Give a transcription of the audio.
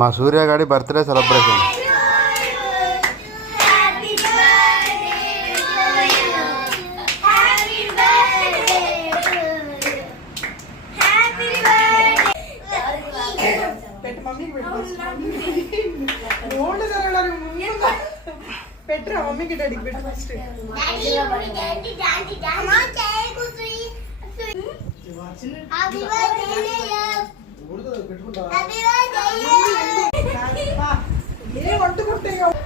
మా సూర్య గారి birthday celebration. పెట్టరా మమ్మీకి డాడీకి పెట్టు ఫస్ట్. ఏ వంటుకుంటే చెప్పు.